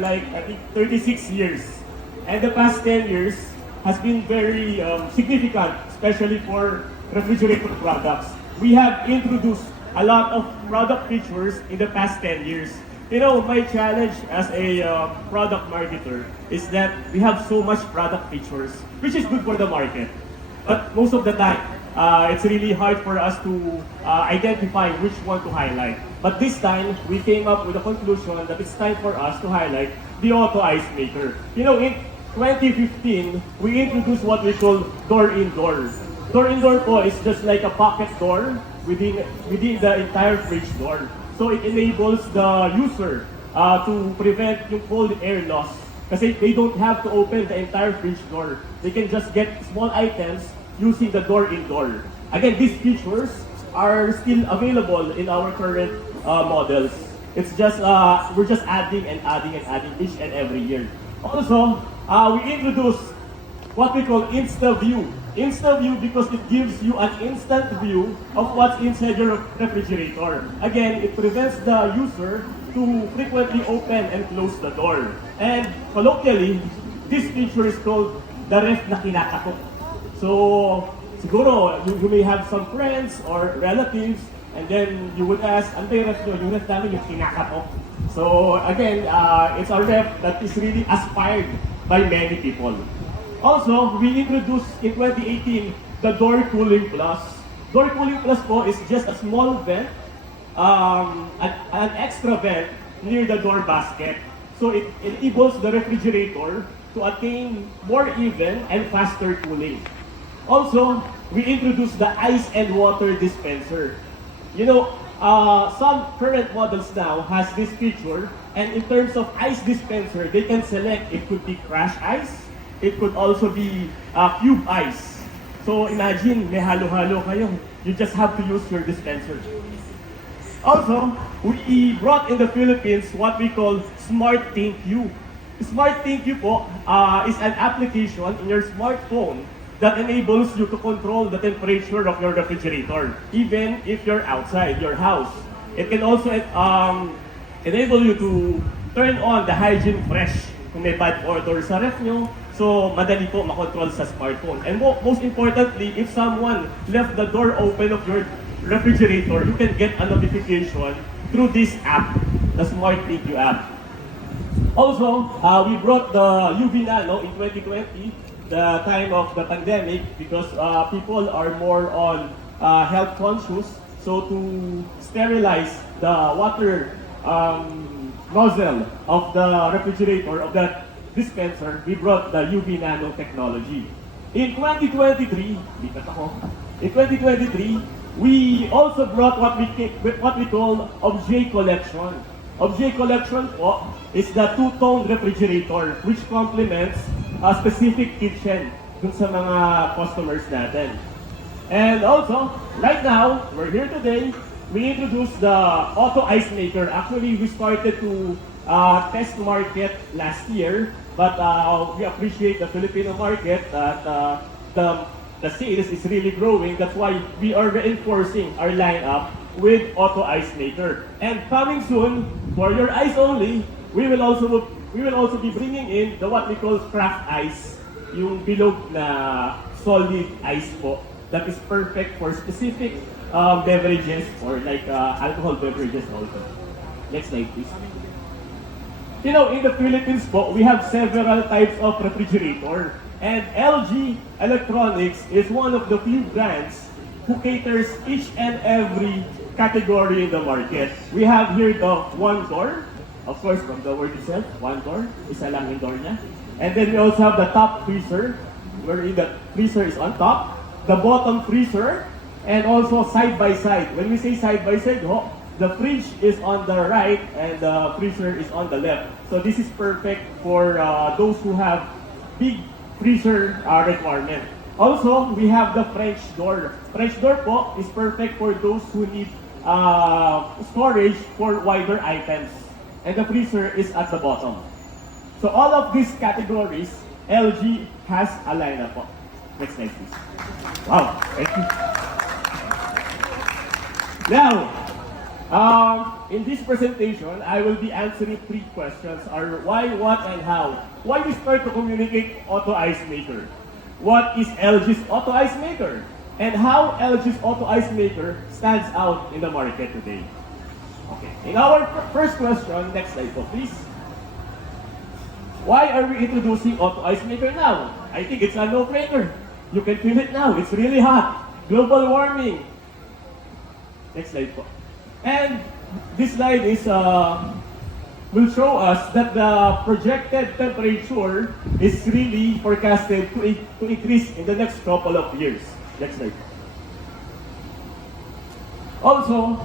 like I think 36 years. And the past 10 years has been very significant, especially for refrigerator products. We have introduced a lot of product features in the past 10 years. You know, my challenge as a product marketer is that we have so much product features, which is good for the market. But most of the time, it's really hard for us to identify which one to highlight. But this time, we came up with a conclusion that it's time for us to highlight the auto ice maker. You know, in 2015, we introduced what we call door-in-door. Door-in-door po is just like a pocket door within the entire fridge door. So it enables the user to prevent yung cold air loss. Kasi they don't have to open the entire fridge door. They can just get small items using the door-in-door. Again, these features are still available in our current models. It's just, we're just adding and adding and adding each and every year. Also, we introduced what we call InstaView. InstaView because it gives you an instant view of what's inside your refrigerator. Again, it prevents the user to frequently open and close the door. And colloquially, this feature is called the ref na kinakatok. So, siguro, you may have some friends or relatives, and then you would ask, ano ba yung ref nyo? Yung ref namin yung kinakatok. So, again, it's a ref that is really aspired by many people. Also, we introduced in 2018 the Door Cooling Plus. Door Cooling Plus po is just a small vent, an extra vent near the door basket. So it enables the refrigerator to attain more even and faster cooling. Also, we introduced the ice and water dispenser. You know, some current models now has this feature, and in terms of ice dispenser, they can select it could be crushed ice, it could also be cube ice. So imagine, may halo-halo kayo. You just have to use your dispenser. Also, we brought in the Philippines what we call Smart ThinQ. Smart ThinQ po is an application in your smartphone that enables you to control the temperature of your refrigerator, even if you're outside your house. It can also enable you to turn on the hygiene fresh kung may bad odor sa ref nyo. So, madali po makontrol sa smartphone. And most importantly, if someone left the door open of your refrigerator, you can get a notification through this app, the Smart ThinQ app. Also, we brought the UV Nano in 2020, the time of the pandemic, because people are more on health conscious. So to sterilize the water nozzle of the refrigerator, of that dispenser, we brought the UV Nano technology. In 2023, we also brought what we call Objet Collection. Objet Collection po is the two-tone refrigerator which complements a specific kitchen dun sa mga customers natin. And also, right now, we're here today, we introduced the Auto Ice Maker. Actually, we started to test market last year, but we appreciate the Filipino market that the sales is really growing. That's why we are reinforcing our lineup with Auto Ice Maker. And coming soon, for your eyes only, we will also be bringing in the what we call craft ice, yung bilog na solid ice po that is perfect for specific beverages or like alcohol beverages also. Next slide, please. You know, in the Philippines po, we have several types of refrigerator. And LG Electronics is one of the few brands who caters each and every category in the market. We have here the one door, of course from the word itself, one door, isa lang yung door niya. And then we also have the top freezer, wherein the freezer is on top, the bottom freezer, and also side by side. When we say side by side, the fridge is on the right and the freezer is on the left. So this is perfect for those who have big freezer requirement. Also, we have the French door. French door po is perfect for those who need storage for wider items. And the freezer is at the bottom. So all of these categories, LG has a lineup po. Next slide, please. Wow, thank you. Now, In this presentation, I will be answering three questions: are why, what, and how. Why we start to communicate auto ice maker? What is LG's auto ice maker? And how LG's auto ice maker stands out in the market today? Okay. In our first question, next slide po, please. Why are we introducing auto ice maker now? I think it's a no-brainer. You can feel it now. It's really hot. Global warming. Next slide po. And this slide will show us that the projected temperature is really forecasted to increase in the next couple of years. Next slide. Also,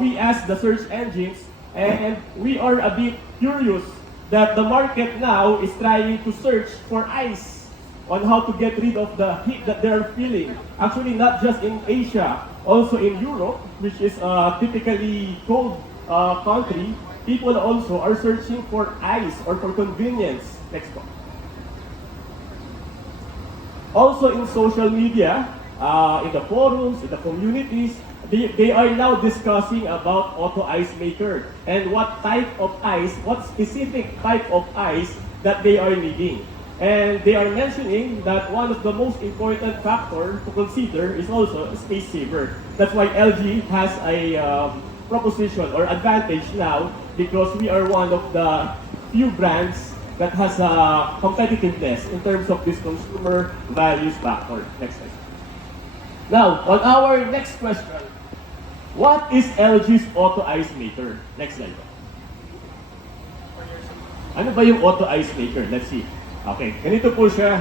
we asked the search engines, and we are a bit curious that the market now is trying to search for ice on how to get rid of the heat that they're feeling. Actually, not just in Asia, also in Europe, which is a typically cold country, people also are searching for ice or for convenience. Next one. Also in social media, in the forums, in the communities, they are now discussing about auto ice maker and what type of ice, what specific type of ice that they are needing. And they are mentioning that one of the most important factor to consider is also a space saver. That's why LG has a proposition or advantage now, because we are one of the few brands that has a competitiveness in terms of this consumer values factor. Next slide. Now, on our next question, what is LG's auto ice maker? Next slide. Ano ba yung auto ice maker? Let's see. Okay, ganito po siya.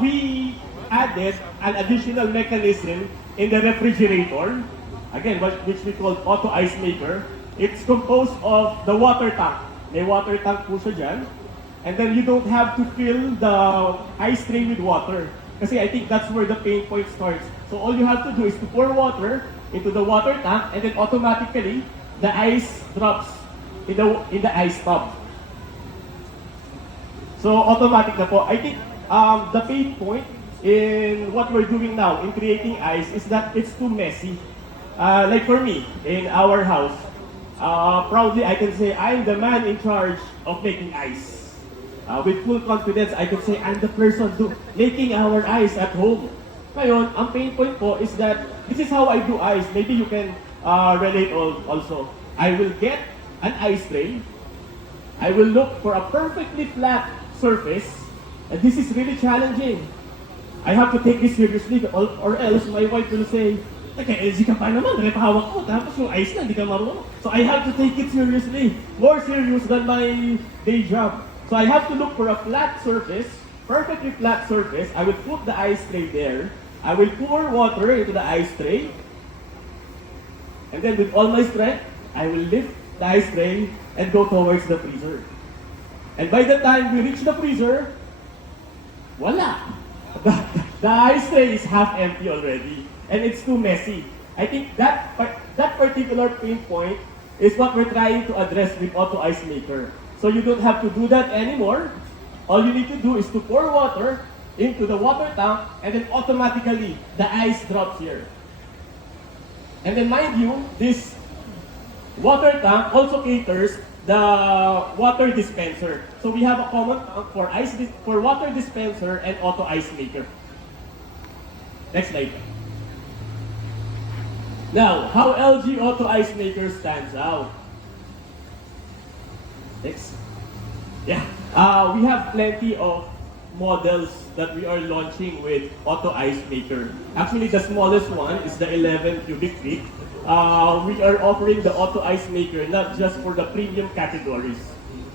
We added an additional mechanism in the refrigerator, again, which we call auto ice maker. It's composed of the water tank. May water tank po siya dyan. And then you don't have to fill the ice tray with water. Kasi I think that's where the pain point starts. So all you have to do is to pour water into the water tank, and then automatically the ice drops in the ice tub. So automatic na po. I think the pain point in what we're doing now in creating ice is that it's too messy. Like for me, in our house, proudly I can say I'm the man in charge of making ice. With full confidence, I can say I'm the person making our ice at home. Ngayon, ang pain point po is that this is how I do ice. Maybe you can relate also. I will get an ice tray. I will look for a perfectly flat surface, and this is really challenging. I have to take this seriously, or else my wife will say, "Okay, LG ka pa naman, repahawak ko, tapos yung ice na, hindi ka marunong." So I have to take it seriously, more serious than my day job. So I have to look for a flat surface, perfectly flat surface. I will put the ice tray there. I will pour water into the ice tray, and then with all my strength, I will lift the ice tray and go towards the freezer. And by the time we reach the freezer, voila! The ice tray is half empty already, and it's too messy. I think that particular pain point is what we're trying to address with auto ice maker. So you don't have to do that anymore. All you need to do is to pour water into the water tank, and then automatically the ice drops here. And then mind you, this water tank also caters the water dispenser. So we have a common tank for water dispenser and auto ice maker. Next slide. Now, how LG auto ice maker stands out? Next. Yeah. We have plenty of models that we are launching with auto ice maker. Actually, the smallest one is the 11 cubic feet. We are offering the auto ice maker not just for the premium categories,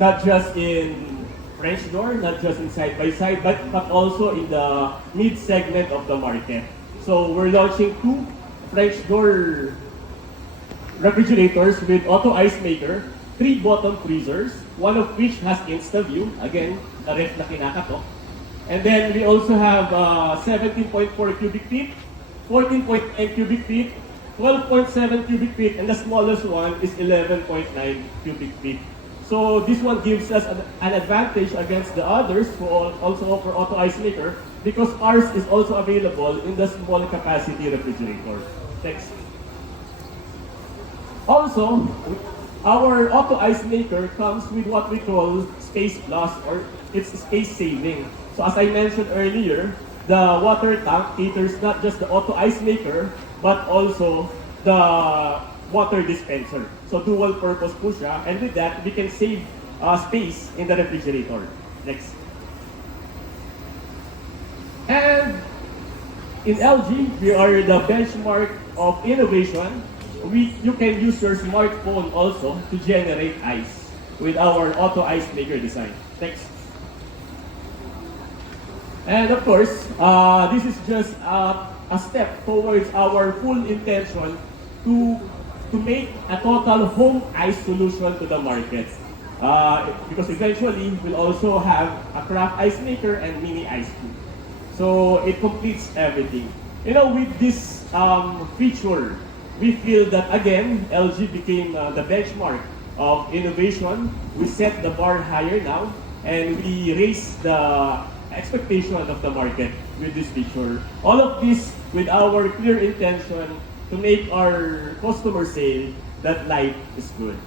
not just in French door, not just in side by side, but also in the mid segment of the market. So we're launching 2 French door refrigerators with auto ice maker, 3 bottom freezers, one of which has InstaView, again, the ref na kinakatok. And then we also have 17.4 cubic feet, 14.8 cubic feet, 12.7 cubic feet, and the smallest one is 11.9 cubic feet. So this one gives us an advantage against the others who also offer auto ice maker, because ours is also available in the small capacity refrigerator. Next. Also, our auto ice maker comes with what we call Space Plus, or it's space saving. So as I mentioned earlier, the water tank caters not just the auto ice maker, but also the water dispenser. So dual purpose po siya, and with that, we can save space in the refrigerator. Next. And in LG, we are the benchmark of innovation. You can use your smartphone also to generate ice with our auto ice maker design. Next. And of course, this is just a step towards our full intention to make a total home ice solution to the market. Because eventually, we'll also have a craft ice maker and mini ice cube. So it completes everything. You know, with this feature, we feel that again, LG became the benchmark of innovation. We set the bar higher now, and we raise the expectation of the market with this feature. All of this with our clear intention to make our customer say that life is good.